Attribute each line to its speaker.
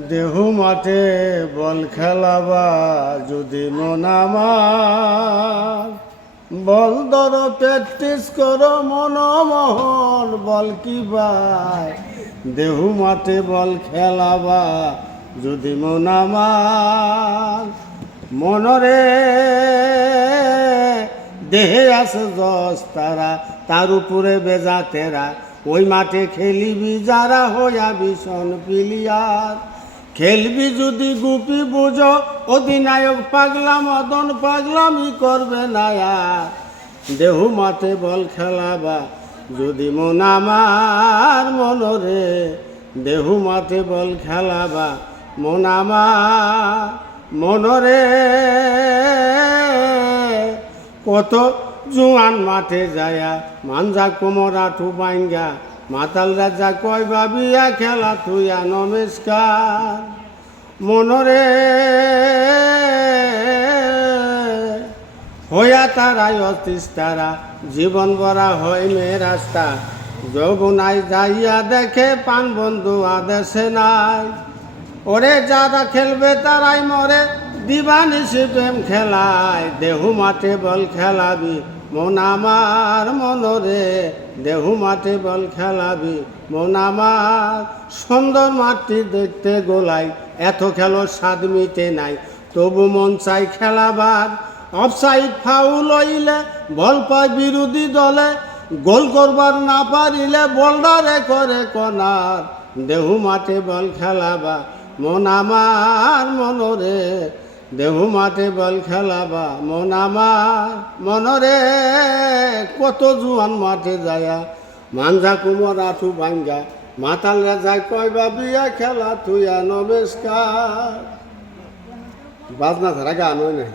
Speaker 1: দেহু মাঠে বল খেলাবা যদি মন আমার। বল ধর প্র্যাকটিস করো, মনমোহন, বল কি ভাই? দেহু মাঠে বল খেলাবা যদি মন আমার। মনরে দেহে আছে দশ তারা তার উপরে বেজা তেরা। ওই মাঠে খেলিবি যারা, হইয়া ভীষণ প্লেয়ার। খেলবি যদি গুপি বুঝো, অধিনায়ক পাগলা মদন পাগলামি করবে না দেহু মাঠে বল খেলাবা, যদি মন আমার মনরে। দেহু মাঠে বল খেলাবা, মন আমার মনরে। কত জোয়ান মাঠে যায়া মানজা কোমর আঠু বাইঙ্গা মাতাল রাজা কয় বাবিয়া খেলা তুইয়া নমস্কার মনরে হইয়া তারাই অতিস তারা জীবন ভরা হয় মে রাস্তা। যৌবনাই যাইয়া দেখে পান বন্ধু আদেশে নাই। ওরে যারা খেলবে, তারাই মরে। দিবানিসি প্রেম খেলায়, দেহু মাঠে বল খেলাবি। মন আমার মনরে দেহু মাঠে বল খেলাবি। মন আমার সুন্দর মাঠটি দেখতে গোলাই এত খেলো স্বাদ মিটে নাই। তবু মন চাই খেলাবার অফসাইড ফাউল হইলে বল পায় বিরোধী দলে। গোল করবার না পারিলে বলডারে করে কনার দেহু মাঠে বল খেলাবা, মন আমার মনরে দেহু মাঠে বল খেলাবা, মন আমার, মনরে কত জুয়ান মাঠে যায়া। মাঞ্জা কুমর আঠু ভাঙ্গা মাতালরা যায় কয়বা বিয়া খেলা তুইয়া নমস্কার। বাজনা ছাড়া গান হয় নাই।